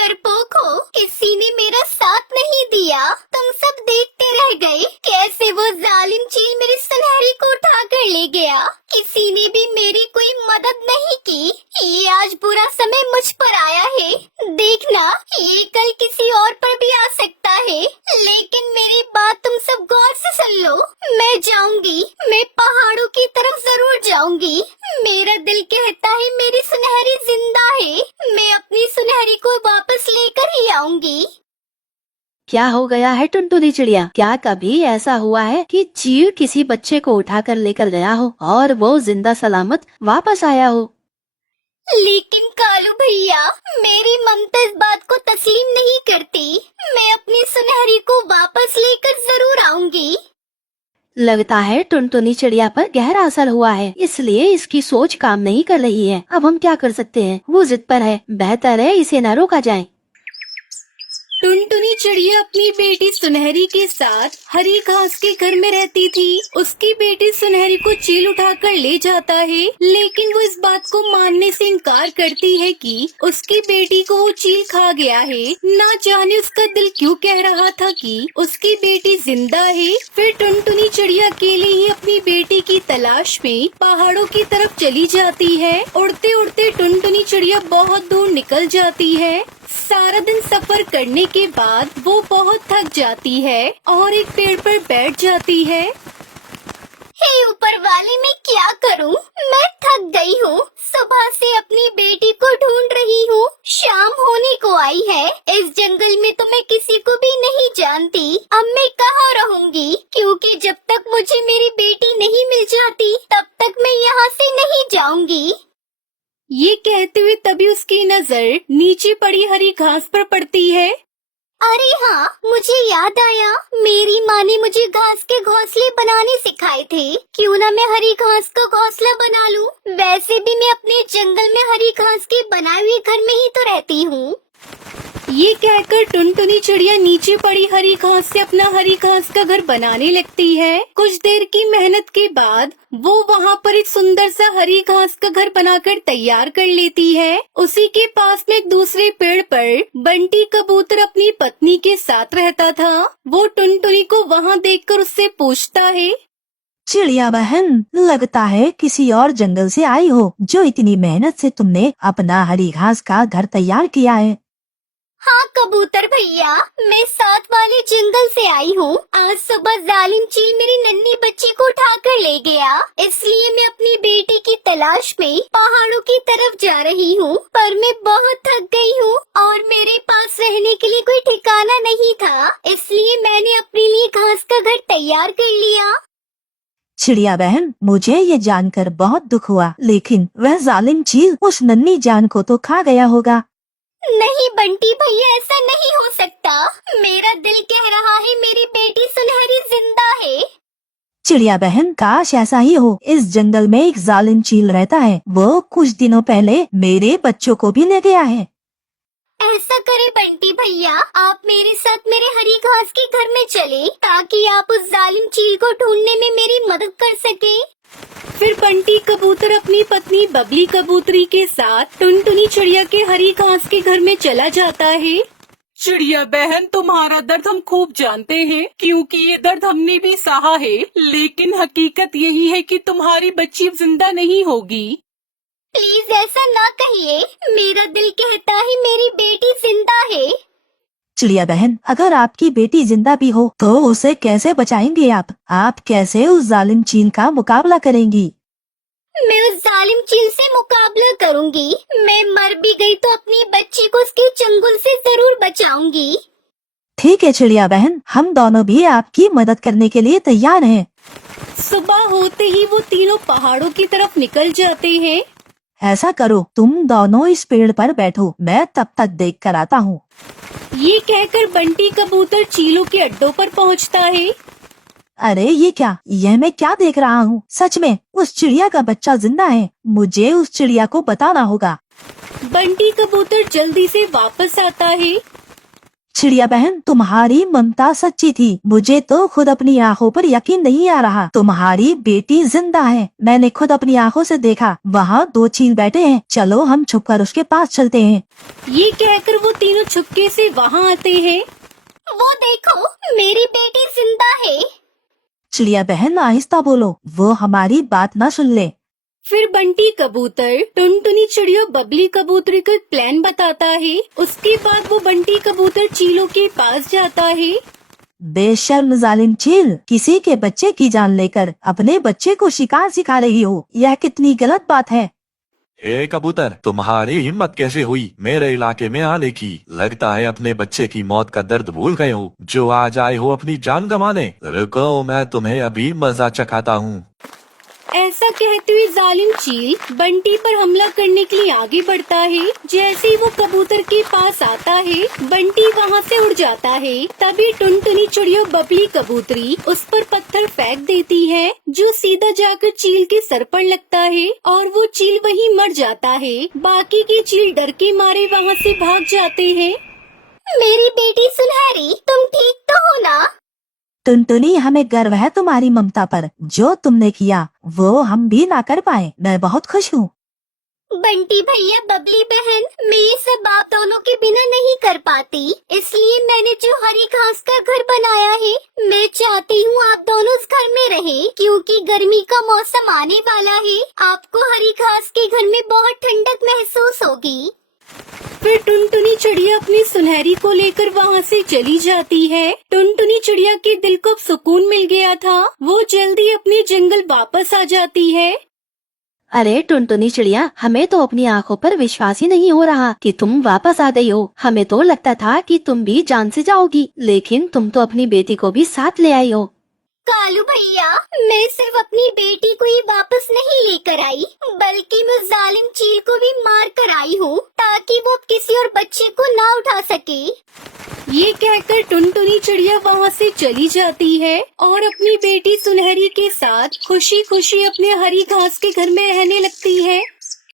डरपोक हो, किसी ने मेरा साथ नहीं दिया। तुम सब देखते रह गए कैसे वो जालिम चील मेरी सुनहरी को उठा कर ले गया। किसी ने भी मेरी कोई मदद नहीं की। ये आज बुरा समय मुझ पर आया है। देखना, ये कल किसी और पर भी आ सकता है। लेकिन मेरी बात तुम सब गौर से सुन लो। मैं जाऊंगी, मैं पहाड़ों की तरफ जरूर जाऊंगी। मेरा दिल कहता है मेरी सुनहरी जिंदा है। मैं अपनी सुनहरी को वापस लेकर ही आऊंगी। क्या हो गया है टुनटुनी चिड़िया? क्या कभी ऐसा हुआ है कि चील किसी बच्चे को उठाकर लेकर गया हो और वो जिंदा सलामत वापस आया हो? लेकिन कालू भैया, मेरी ममता इस बात को तस्लीम नहीं करती। मैं अपनी सुनहरी को वापस लेकर जरूर आऊंगी। लगता है टुनटुनी चिड़िया पर गहरा असर हुआ है, इसलिए इसकी सोच काम नहीं कर रही है। अब हम क्या कर सकते हैं? वो जिद पर है, बेहतर है इसे न रोका जाए। टुनटुनी चिड़िया अपनी बेटी सुनहरी के साथ हरी घास के घर में रहती थी। उसकी बेटी सुनहरी को चील उठाकर ले जाता है, लेकिन वो इस बात को मानने से इनकार करती है कि उसकी बेटी को वो चील खा गया है। ना जाने उसका दिल क्यों कह रहा था कि उसकी बेटी जिंदा है। फिर टुनटुनी चिड़िया अकेले ही अपनी बेटी की तलाश में पहाड़ों की तरफ चली जाती है। उड़ते उड़ते टुनटुनी चिड़िया बहुत दूर निकल जाती है। सारा दिन सफर करने के बाद वो बहुत थक जाती है और एक पेड़ पर बैठ जाती है। हे ऊपर वाले, मैं क्या करूं? मैं थक गई हूँ। सुबह से अपनी बेटी को ढूंढ रही हूँ, शाम होने को आई है। इस जंगल में तो मैं किसी को भी नहीं जानती। अब मैं कहाँ रहूंगी? क्योंकि जब तक मुझे मेरी बेटी नहीं मिल जाती तब तक मैं यहाँ से नहीं जाऊंगी। ये कहते हुए तभी उसकी नजर नीचे पड़ी हरी घास पर पड़ती है। अरे हाँ, मुझे याद आया, मेरी माँ ने मुझे घास के घोंसले बनाने सिखाए थे। क्यों ना मैं हरी घास का घोंसला बना लूं? वैसे भी मैं अपने जंगल में हरी घास के बनाए हुए घर में ही तो रहती हूँ। ये कहकर टुनटुनी चिड़िया नीचे पड़ी हरी घास से अपना हरी घास का घर बनाने लगती है। कुछ देर की मेहनत के बाद वो वहाँ पर एक सुंदर सा हरी घास का घर बनाकर तैयार कर लेती है। उसी के पास में एक दूसरे पेड़ पर बंटी कबूतर अपनी पत्नी के साथ रहता था। वो टुनटुनी को वहाँ देखकर उससे पूछता है, चिड़िया बहन, लगता है किसी और जंगल से आई हो, जो इतनी मेहनत से तुमने अपना हरी घास का घर तैयार किया है। हाँ कबूतर भैया, मैं साथ वाले जंगल से आई हूँ। आज सुबह जालिम चील मेरी नन्ही बच्ची को उठा कर ले गया, इसलिए मैं अपनी बेटी की तलाश में पहाड़ों की तरफ जा रही हूँ। पर मैं बहुत थक गई हूँ और मेरे पास रहने के लिए कोई ठिकाना नहीं था, इसलिए मैंने अपने लिए घास का घर तैयार कर लिया। चिड़िया बहन, मुझे ये जानकर बहुत दुख हुआ, लेकिन वह जालिम चील उस नन्ही जान को तो खा गया होगा। नहीं बंटी भैया, ऐसा नहीं हो सकता। मेरा दिल कह रहा है मेरी बेटी सुनहरी जिंदा है। चिड़िया बहन, काश ऐसा ही हो। इस जंगल में एक जालिम चील रहता है, वो कुछ दिनों पहले मेरे बच्चों को भी ले गया है। ऐसा करे बंटी भैया, आप मेरे साथ मेरे हरी घास के घर में चले, ताकि आप उस जालिम चील को ढूंढने में मेरी मदद कर सके। फिर बंटी कबूतर अपनी पत्नी बबली कबूतरी के साथ टुनटुनी चिड़िया के हरी घास के घर में चला जाता है। चिड़िया बहन, तुम्हारा दर्द हम खूब जानते हैं, क्योंकि ये दर्द हमने भी सहा है। लेकिन हकीकत यही है कि तुम्हारी बच्ची अब जिंदा नहीं होगी। प्लीज ऐसा ना कहिए, मेरा दिल कहता है मेरी बेटी जिंदा है। चिड़िया बहन, अगर आपकी बेटी जिंदा भी हो तो उसे कैसे बचाएंगे आप? आप कैसे उस जालिम चील का मुकाबला करेंगी? मैं उस जालिम चील से मुकाबला करूंगी। मैं मर भी गई तो अपनी बच्ची को उसके चंगुल से जरूर बचाऊंगी। ठीक है चिड़िया बहन, हम दोनों भी आपकी मदद करने के लिए तैयार हैं। सुबह होते ही वो तीनों पहाड़ों की तरफ निकल जाते हैं। ऐसा करो, तुम दोनों इस पेड़ पर बैठो, मैं तब तक देख कर आता हूँ। ये कहकर बंटी कबूतर चीलों के अड्डों पर पहुँचता है। अरे ये क्या, यह मैं क्या देख रहा हूँ? सच में उस चिड़िया का बच्चा जिंदा है। मुझे उस चिड़िया को बताना होगा। बंटी कबूतर जल्दी से वापस आता है। चिड़िया बहन, तुम्हारी ममता सच्ची थी। मुझे तो खुद अपनी आंखों पर यकीन नहीं आ रहा। तुम्हारी बेटी जिंदा है। मैंने खुद अपनी आंखों से देखा। वहाँ 2 चील बैठे हैं। चलो हम छुपकर उसके पास चलते हैं। ये कहकर वो तीनों चुपके से वहाँ आते हैं। वो देखो, मेरी बेटी जिंदा है। चिड़िया बहन आहिस्ता बोलो, वो हमारी बात ना सुन ले। फिर बंटी कबूतर टुनटुनी चिड़िया बबली कबूतर को एक प्लान बताता है। उसके बाद वो बंटी कबूतर चीलों के पास जाता है। बेशर्म जालिम चील, किसी के बच्चे की जान लेकर अपने बच्चे को शिकार सिखा रही हो। यह कितनी गलत बात है। हे कबूतर, तुम्हारी हिम्मत कैसे हुई मेरे इलाके में आने की? लगता है अपने बच्चे की मौत का दर्द भूल गए हो, जो आज आए हो अपनी जान गंवाने। रुको, मैं तुम्हें अभी मजा चखाता हूँ। ऐसा कहते हुए जालिम चील बंटी पर हमला करने के लिए आगे बढ़ता है। जैसे ही वो कबूतर के पास आता है, बंटी वहाँ से उड़ जाता है। तभी टुनटुनी चिड़िया बबली कबूतरी उस पर पत्थर फेंक देती है, जो सीधा जाकर चील के सर पर लगता है और वो चील वहीं मर जाता है। बाकी के चील डर के मारे वहाँ से भाग जाते हैं। मेरी बेटी सुनहरी, तुम ठीक तो हो ना? टुनटुनी, हमें गर्व है तुम्हारी ममता पर। जो तुमने किया वो हम भी ना कर पाए। मैं बहुत खुश हूँ। बंटी भैया, बबली बहन, मैं ये सब आप दोनों के बिना नहीं कर पाती। इसलिए मैंने जो हरी घास का घर बनाया है, मैं चाहती हूँ आप दोनों उस घर में रहें, क्योंकि गर्मी का मौसम आने वाला है। आपको हरी घास के घर में बहुत ठंडक महसूस होगी। फिर टुनटुनी चिड़िया अपनी सुनहरी को लेकर वहाँ से चली जाती है। टुनटुनी चिड़िया के दिल को सुकून मिल गया था। वो जल्दी अपने जंगल वापस आ जाती है। अरे टुनटुनी चिड़िया, हमें तो अपनी आंखों पर विश्वास ही नहीं हो रहा कि तुम वापस आ गई हो। हमें तो लगता था कि तुम भी जान से जाओगी, लेकिन तुम तो अपनी बेटी को भी साथ ले आई हो। कालू भैया, मैं सिर्फ अपनी बेटी को ही वापस नहीं लेकर आई, बल्कि मैं जालिम चील को भी मार कर आई हूँ, ताकि वो किसी और बच्चे को ना उठा सके। ये कहकर टुनटुनी चिड़िया वहाँ से चली जाती है और अपनी बेटी सुनहरी के साथ खुशी खुशी अपने हरी घास के घर में रहने लगती है।